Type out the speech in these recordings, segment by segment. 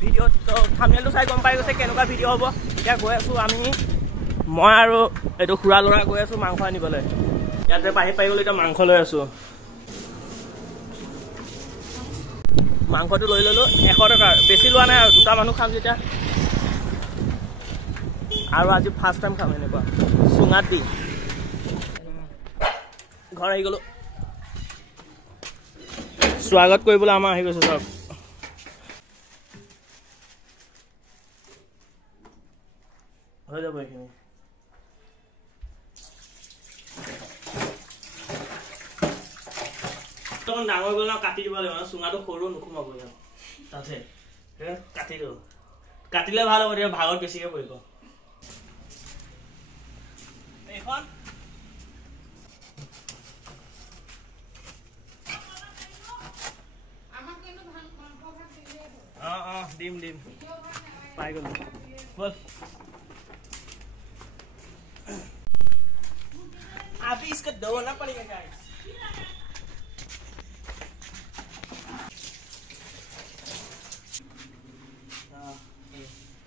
ভিডিঅ'ত থাম্বনেইলটো চাই গম পাই গৈছে কেনেকুৱা ভিডিঅ' হ'ব। এতিয়া গৈ আছোঁ মই আৰু এইটো খুৰা ল'ৰা গৈ আছোঁ মাংস আনিবলৈ। ইয়াতে পাহি পাই গ'লো, এতিয়া মাংস লৈ আছোঁ। মাংসটো লৈ ল'লোঁ 100 টকা, বেছি লোৱা নাই আৰু দুটা মানুহ খাম যেতিয়া। আৰু আজি ফাৰ্ষ্ট টাইম খাম এনেকুৱা চুঙাত দি। ঘৰ আহি গ'লোঁ, স্বাগত কৰিবলৈ আমাৰ আহি গৈছে চব। হৈ যাব এইখিনি। অকণ ডাঙৰ গ'ল ন, কাটি দিব লাগিব, চুঙাটো সৰু নোসোমাব তাতে। কাটি দিওঁ, কাটিলে ভাল হ'ব, তেতিয়া ভাগত বেছিকৈ পৰিব। এইখন দিম পাই গ'লো বল। अभी इसको दौड़ना पड़ेगा गाइस।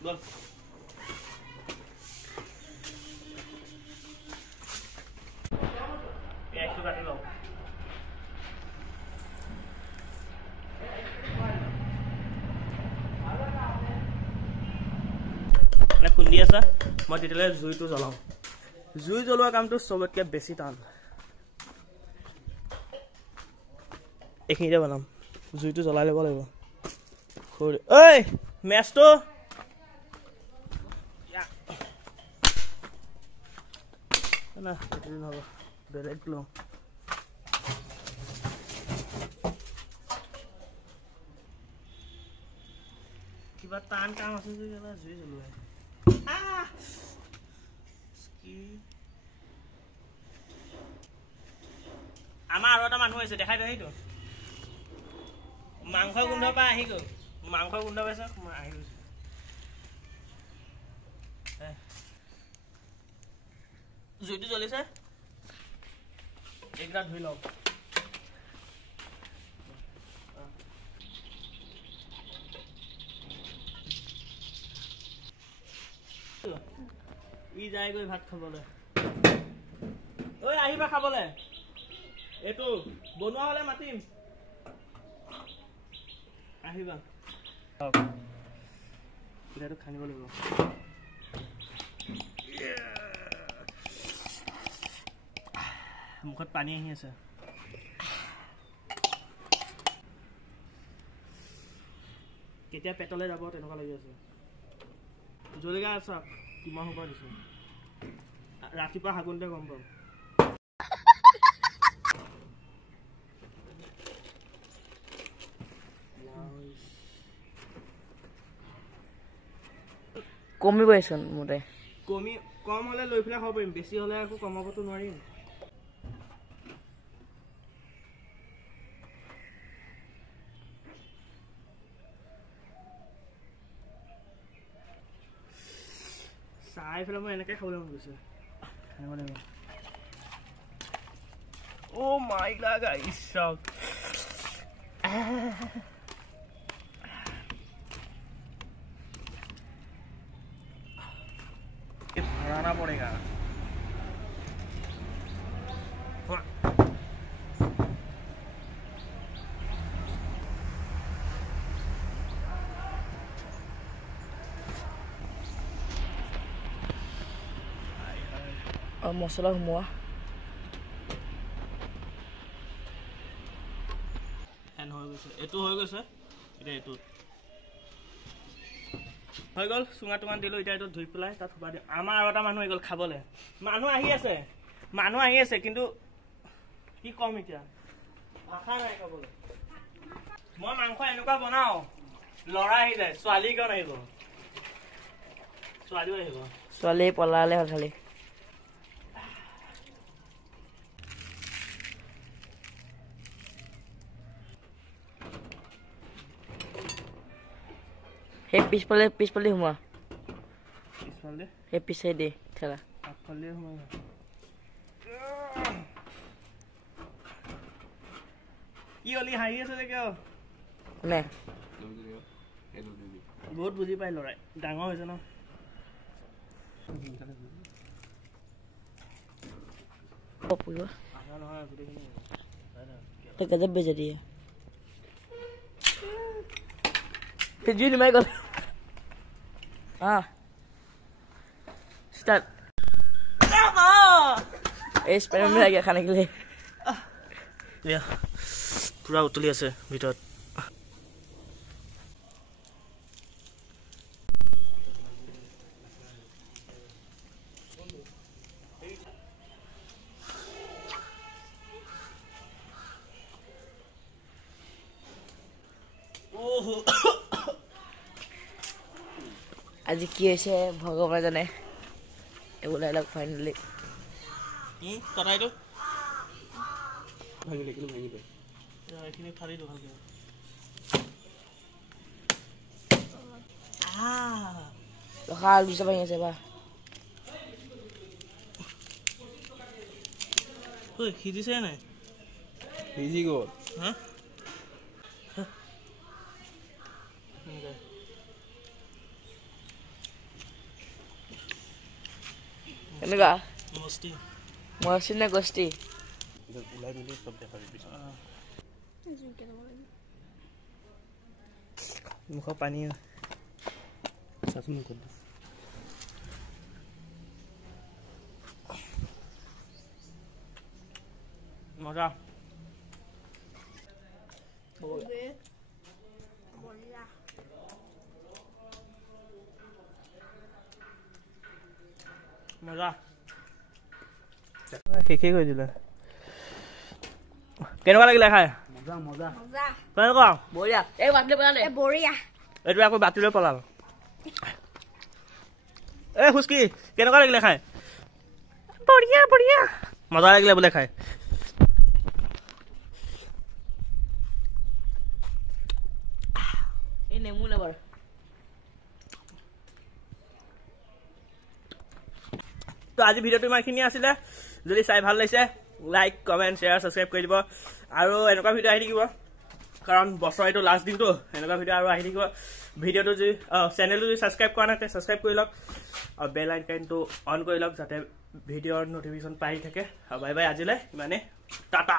बोल एक तो काट लो। ना खुंदी आसा मैं तेতিয়ালে জুইটো জ্বলাও। জুই জ্বলোৱা কামটো সবতকে বেছি টান। এইখিনিতে বনাম, জুইটো জ্বলাই ল'ব লাগিব। ঐ মেচটো না এইটো নহ'ব, বেলেগ লওঁ। কিবা টান কাম আছে যে জুই জ্বলোৱা। আমাৰ আৰু এটা মানুহ আছে, দেখাই সেইটো মাংস গোন্ধ পাই আহি গ'ল। মাংস গোন্ধ পাইছে আহি গৈছে। জুইটো জ্বলিছে, এইকেইটা ধুই লওঁ। ই যায়গৈ ভাত খাবলৈ। ঐ আহিবা খাবলৈ, এইটো বনোৱা হ'লে মাতিম, আহিবা। এতিয়াতো খানিব লাগিব। মুখত পানী আহি আছে। কেতিয়া পেটলৈ যাব তেনেকুৱা লাগি আছে। জলকীয়া আছে, কিমান সোপা দিছোঁ, ৰাতিপুৱা হাগুনতে গম পাম। কমিবইচোন মোৰে। কম হ'লে লৈ পেলাই খাব পাৰিম, বেছি হ'লে আকৌ কমাবতো নোৱাৰিম। চাই পেলাই মই এনেকৈ খাবলৈ মন গৈছে। Oh my god guys, shock. ये भराना पड़ेगा। और मसला हुआ ফেন হৈ গৈছে, এইটো হৈ গৈছে। এতিয়া এইটো হৈ গ'ল, চুঙা টুঙা দিলোঁ। এতিয়া এইটো ধুই পেলাই তাত থোপা দিম। আমাৰ আৰু এটা মানুহ আহি গ'ল খাবলৈ। মানুহ আহি আছে কিন্তু কি কম এতিয়া, আশা নাই খাবলৈ। মই মাংস এনেকুৱা বনাওঁ, ল'ৰা আহি যায়, ছোৱালী কিয় নাহিব? ছোৱালীও আহিব, ছোৱালী পলালে হ'ল খালি। সেই পিছফালে সোমোৱা, সেই পিছে দে ঠেলা। কি অলি হাঁহি আছে যে কিয়? কোনে বহুত বুজি পাই ল'ৰাই ডাঙৰ হৈছে ন নহয় গোটেইখিনি तो गजब बेचती है फिर जी मैं कर हाँ स्टार्ट इस पर में आ गया खाने के लिए या पूरा उतली আছে ভিতৰত आज की হৈছে ভগৱান জানে এগুলা লাগ ফাইনালি তৰাইটো ভাঙি লেকিন ভাঙি দে এইখিনি ফাৰি দো ভালকে ৰখা দুটা ভাঙি আছে বা ঐ সিজিছে নাই সিজি গ'ল হা কেনেকুৱা মস্তি মৰচি নে গষ্টি ওলাই মেলি চব দেখাবি পিছত মুখৰ পানী চাচোন ক'ত মজা মজা শেষে কৰি দিলে কেনেকুৱা লাগিলে খাই মজা মজা কেনেকুৱা বঢ়িয়া এই বাটলে পেলালে বঢ়িয়া এইটো আকৌ বাতিলৈ পলাল এ খুচকি কেনেকুৱা লাগিলে খাই বঢ়িয়া বঢ়িয়া মজা লাগিলে বোলে খাই এই নেমু নেবাৰ তো আজি ভিডিঅ'টো ইমানখিনি আছিলে যদি চাই ভাল লাগিছে লাইক কমেণ্ট শ্বেয়াৰ ছাবস্ক্ৰাইব কৰি দিব আৰু এনেকুৱা ভিডিঅ' আহি থাকিব কাৰণ বছৰ এইটো লাষ্ট দিনটো এনেকুৱা ভিডিঅ' আৰু আহি থাকিব ভিডিঅ'টো যদি চেনেলটো যদি ছাবস্ক্ৰাইব কৰা নাই ছাবস্ক্ৰাইব কৰি লওক আৰু বেল আইকনটো অন কৰি লওক যাতে ভিডিঅ'ৰ নটিফিকেশ্যন পাই থাকে আৰু বাই বাই আজিলৈ ইমানে টাটা